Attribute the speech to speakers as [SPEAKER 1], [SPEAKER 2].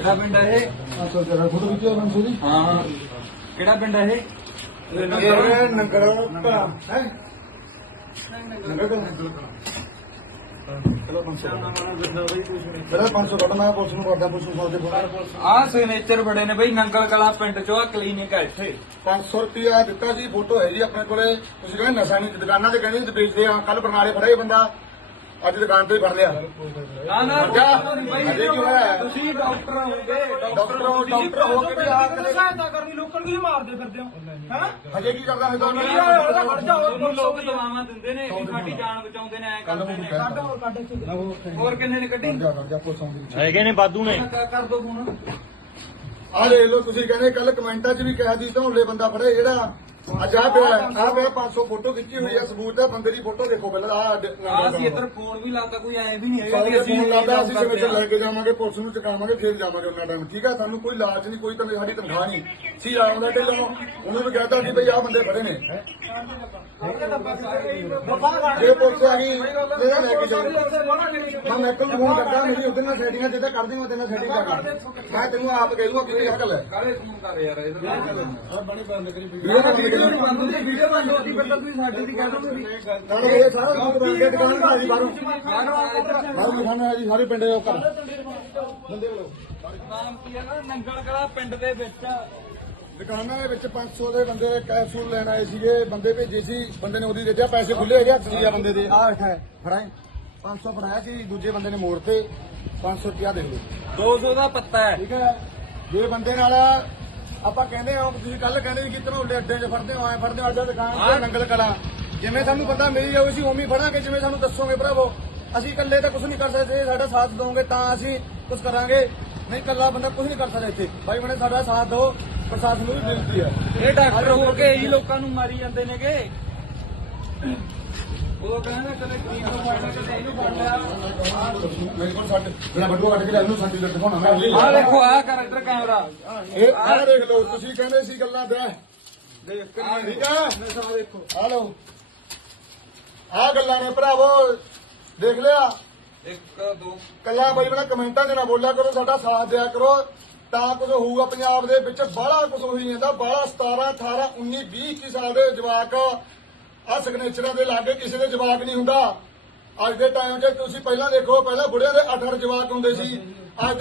[SPEAKER 1] ਕਿਹੜਾ ਪਿੰਡ ਹੈ ਇਹ?
[SPEAKER 2] ਅਸਲ ਤੇਰਾ ਫੋਟੋ ਖਿੱਚਿਆ ਮਨਸੂਰ ਜੀ
[SPEAKER 1] ਹਾਂ। ਕਿਹੜਾ ਪਿੰਡ ਹੈ ਇਹ?
[SPEAKER 2] ਇਹ ਨੰਗਲ ਕਾ ਹੈ ਨੰਗਲ ਚਲੋ 500 ਕੱਢ ਮੈਂ ਪੁਲਿਸ ਨੂੰ ਕਰਦਾ ਪੁਲਿਸ ਨੂੰ ਫੋਨ ਤੇ ਫੋਨ
[SPEAKER 1] ਸਿਗਨੇਚਰ ਬੜੇ ਨੇ ਬਈ, ਨੰਗਲ ਕਲਾ ਪਿੰਡ ਚੋਂ ਆ ਕਲੀਨਿਕ ਹੈ ਇੱਥੇ।
[SPEAKER 2] 500 ਰੁਪਿਆ ਦਿੱਤਾ ਜੀ ਫੋਟੋ ਹੈ ਜੀ ਆਪਣੇ ਕੋਲੇ ਤੁਸੀਂ ਕਹਿੰਦੇ ਨਸ਼ਾ ਨਹੀਂ ਦੁਕਾਨਾਂ ਤੇ ਕਹਿੰਦੇ ਜੀ ਵੇਚਦੇ ਆ ਕੱਲ ਬਰਨਾਲੇ ਫੜਿਆ ਇਹ ਬੰਦਾ ਅੱਜ ਦੁਕਾਨ ਤੇ ਹੀ ਫੜ ਲਿਆ
[SPEAKER 1] ਨਾ ਨਾ
[SPEAKER 2] ਜਾ,
[SPEAKER 1] ਬਈ
[SPEAKER 2] ਅਜੇ ਕਿਉਂ ਹੈ?
[SPEAKER 1] ਤੁਸੀਂ ਡਾਕਟਰ ਹੋਗੇ
[SPEAKER 2] ਡਾਕਟਰ ਹੋ ਡਾਕਟਰ ਹੋ ਕੇ ਵੀ ਆ ਕਰੇ
[SPEAKER 3] ਸਹਾਇਤਾ ਕਰਨੀ ਲੋਕਾਂ ਨੂੰ ਮਾਰਦੇ ਫਿਰਦੇ ਹੋ ਹੈ?
[SPEAKER 2] ਹਜੇ ਕੀ ਕਰਦਾ ਹੈ ਤੁਹਾਨੂੰ
[SPEAKER 1] ਉਹਨੂੰ ਲੋਕ ਦਵਾਵਾਂ ਦਿੰਦੇ ਨੇ ਵੀ ਸਾਡੀ ਜਾਨ ਬਚਾਉਂਦੇ ਨੇ ਐ
[SPEAKER 2] ਕੱਲ
[SPEAKER 1] ਕਰਦੇ
[SPEAKER 2] ਮੈਨੂੰ
[SPEAKER 1] ਨੇ।
[SPEAKER 2] ਕਹਿਤਾ
[SPEAKER 3] ਹੋਰ ਕੱਢ ਕੇ
[SPEAKER 1] ਹੋਰ ਕਿੰਨੇ ਨੇ ਕੱਢੀ?
[SPEAKER 2] ਜਾ ਕਰ ਜਾ ਪੁਲਿਸ ਆਉਂਦੀ
[SPEAKER 4] ਹੈਗੇ ਨੇ ਬਾਦੂ ਨੇ।
[SPEAKER 1] ਕਰ ਦੋ ਫੋਨ।
[SPEAKER 2] ਆ ਲੈ ਲੋ ਤੁਸੀਂ ਕਹਿੰਦੇ ਕੱਲ ਕਮੈਂਟਾਂ 'ਚ ਵੀ ਕਿਹਾ ਸੀ ਧੌਲੇ ਬੰਦਾ ਫੜਿਆ ਜਿਹੜਾ ਅੱਜ ਆ ਪਿਆ ਆ ਪਿਆ 500 ਫੋਟੋ ਖਿੱਚੀ ਹੋਈ ਆ ਸਬੂਤ ਹੈ ਬੰਦੇ ਦੀ ਫੋਟੋ ਦੇਖੋ ਪਹਿਲਾਂ ਆ
[SPEAKER 1] ਆ ਅਸੀਂ ਇੱਧਰ ਫੋਨ ਵੀ ਲਾਤਾ ਕੋਈ ਐ ਵੀ ਨਹੀਂ ਹੈਗਾ
[SPEAKER 2] ਸਾਰੇ
[SPEAKER 1] ਕਿ ਅਸੀਂ
[SPEAKER 2] ਫੋਨ ਲਾਦਾ ਅਸੀਂ ਜਿਵੇਂ ਲੈ ਕੇ ਜਾਵਾਂਗੇ ਪੁਲਿਸ ਨੂੰ ਚੁਕਾਵਾਂਗੇ ਫਿਰ ਜਾਵਾਂਗੇ ਉਹਨਾਂ ਟਾਈਮ ਠੀਕ ਆ? ਸਾਨੂੰ ਕੋਈ ਲਾਲਚ ਨਹੀਂ ਕੋਈ ਤਾਂ ਸਾਡੀ ਤਨਖਾਹ ਨਹੀਂ। ਸੀ ਆਉਂਦਾ ਢਿੱਲੋਂ ਉਹਨੂੰ ਵੀ ਕਹਤਾ ਸੀ ਬਈ ਆ ਬੰਦੇ ਫੜੇ ਨੇ। ਜੇ ਪੁਲਿਸ ਆ ਗਈ ਇਹਦਾ ਲੈ ਕੇ ਜਾਓ ਮੈਂ ਮੈਕਲ ਨੂੰ ਫੋਨ ਕਰਦਾ ਮੇਰੀ ਉਹਦੇ ਨਾਲ ਸੈਟਿੰਗਾਂ ਜਿੱਦਾਂ ਕਰਦੀ ਮੈਂ ਉਹਦੇ ਨਾਲ ਸੈਟਿੰਗ ਕਰ ਮੈਂ ਤੈਨੂੰ ਆਪ ਕਹਿ ਦੂੰਗਾ ਕਿ ਇਹ ਗੱਲ? ਹੈ
[SPEAKER 1] ਕਾਲੇ ਫੋਨ ਕਰ ਯਾਰ ਇਹਦਾ
[SPEAKER 2] ਵੀਡੀਓ ਬੰਦ ਕਰੀ।
[SPEAKER 1] ਵੀਡੀਓ ਬੰਦ ਹੁੰਦੀ ਵੀਡੀਓ ਬੰਦ ਹੁੰਦੀ ਫਿਰ ਤਾਂ ਤੁਸੀਂ ਸਾਡੀ ਦੀ ਕਹਿ ਦੋ
[SPEAKER 2] ਨਾਲ ਇਹ ਸਾਰਾ ਕੰਮ ਬੰਦ ਕੇ ਦੁਕਾਨ ਭਾਜੀ ਬਾਹਰੋਂ। ਬਾਹਰੋਂ ਮਖਾਨਾ ਹੈ ਜੀ ਸਾਰੇ ਪਿੰਡ ਦੇ ਉੱਪਰ। ਬੰਦੇ ਵੱਲੋਂ
[SPEAKER 1] ਨਾਮ ਕੀ ਹੈ ਨਾ? ਨੰਗਲ ਕਲਾ ਪਿੰਡ ਦੇ ਵਿੱਚ
[SPEAKER 2] ਦੁਕਾਨਾਂ ਦੇ ਵਿੱਚ 500 ਦੇ ਬੰਦੇ ਕੈਪਸੂਲ ਲੈਣ ਆਏ ਸੀਗੇ ਬੰਦੇ ਭੇਜੇ ਸੀ ਬੰਦੇ ਨੇ ਉਹਦੀ ਦਿੱਤਿਆ ਪੈਸੇ ਖੁੱਲੇ ਹੈਗੇ ਹੱਥ 'ਚ ਆ ਬੰਦੇ ਦੇ। ਬੈਠਾ ਹੈ ਫੜਾਏ 500 ਫੜਾਇਆ ਸੀ ਦੂਜੇ ਬੰਦੇ ਨੇ ਮੋੜ ਤੇ 500 ਰੁਪਿਆ ਦੇ ਦਿਓ
[SPEAKER 1] 200 ਦਾ ਪੱਤਾ ਹੈ।
[SPEAKER 2] ਠੀਕ ਹੈ। ਜੇ ਬੰਦੇ ਨਾਲ ਆਪਾਂ ਕਹਿੰਦੇ ਆ ਤੁਸੀਂ ਕੱਲ ਕਹਿੰਦੇ ਸੀ ਕਿ ਧਨੌਲੇ ਅੱਡੇ 'ਚ ਫੜਦੇ ਹੋ ਐ ਫੜਦੇ ਹੋ ਅੱਜ ਦੁਕਾਨ ਤੇ ਨੰਗਲ ਕਲਾ। ਜਿਵੇਂ ਸਾਨੂੰ ਪਤਾ ਮਿਲੀ ਜਾਊ ਅਸੀਂ ਉਵੇਂ ਫੜਾਂਗੇ ਜਿਵੇਂ ਸਾਨੂੰ ਦੱਸੋਗੇ ਭਰਾਵੋ। ਅਸੀਂ ਇਕੱਲੇ ਤਾਂ ਕੁਝ ਨਹੀਂ ਕਰ ਸਕਦੇ ਸਾਡਾ ਸਾਥ ਦੋਗੇ ਤਾਂ ਅਸੀਂ ਕੁਝ ਕਰਾਂਗੇ। ਨਹੀਂ ਇਕੱਲਾ ਬੰਦਾ ਕੁਝ ਨਹੀਂ ਕਰ ਸਕਦਾ ਇੱਥੇ। ਭਾਈ ਬਣੇ ਸਾਡਾ ਸਾਥ ਦਿਓ। ਪ੍ਰਸ਼ਾਸਨ ਨੂੰ ਵੀ ਬੇਨਤੀ ਹੈ।
[SPEAKER 1] ਇਹ ਡਾਕਟਰ ਹੋ ਕੇ ਇਹੀ ਲੋਕਾਂ ਨੂੰ ਮਾਰੀ ਜਾਂਦੇ ਨੇਗੇ। ਉਹ ਕਹਿੰਦੇ ਕਦੇ ਕਰੀਮ ਨੂੰ ਫੜ ਲਿਆ ਕਦੇ ਇਹਨੂੰ ਫੜ ਲਿਆ
[SPEAKER 2] ਮੇਰੇ ਕੋਲ ਸਾਡੇ ਮੇਰਾ ਬੱਡੂ ਕੱਢ ਕੇ ਲੈ ਇਹਨੂੰ ਸਾਡੇ ਤੇ ਦਿਖਾਉਣਾ ਮੈਂ
[SPEAKER 1] ਆਹ ਦੇਖੋ ਆਹ ਕਰ ਇੱਧਰ ਕੈਮਰਾ
[SPEAKER 2] ਇਹ ਆਹ ਦੇਖ ਲਓ ਤੁਸੀਂ ਕਹਿੰਦੇ ਸੀ ਗੱਲਾਂ ਤੇ।
[SPEAKER 1] ਦੇਖ
[SPEAKER 2] ਠੀਕ ਹੈ ਨਸ਼ਾ ਦੇਖੋ। ਆ ਲਓ। ਗੱਲਾਂ ਨੇ ਭਰਾਵੋ ਦੇਖ ਲਿਆ।
[SPEAKER 1] ਇੱਕ ਦੋ।
[SPEAKER 2] ਕੱਲਾ ਬਈ ਬਣਾ ਕਮੈਂਟਾਂ 'ਚ ਨਾ ਬੋਲਿਆ ਕਰੋ ਸਾਡਾ ਸਾਥ ਦਿਆ ਕਰੋ। ਤਾਂ ਕੁਝ ਹੋਊਗਾ ਪੰਜਾਬ ਦੇ ਵਿੱਚ। ਬਾਹਲਾ ਕੁਝ ਹੋਈ ਜਾਂਦਾ। ਬਾਹਲਾ 17 18 19 20 21 ਸਾਲ ਦੇ ਜਵਾਕ ਆ ਸਿਗਨੇਚਰਾਂ ਦੇ ਲਾਗੇ ਕਿਸੇ ਦੇ ਜਵਾਕ ਨਹੀਂ ਹੁੰਦਾ। ਅੱਜ ਦੇ ਟਾਈਮ 'ਚ ਤੁਸੀਂ ਪਹਿਲਾਂ ਦੇਖੋ, ਪਹਿਲਾਂ ਬੁੜਿਆਂ ਦੇ 8 8 ਜਵਾਕ ਹੁੰਦੇ ਸੀ। ਅੱਜ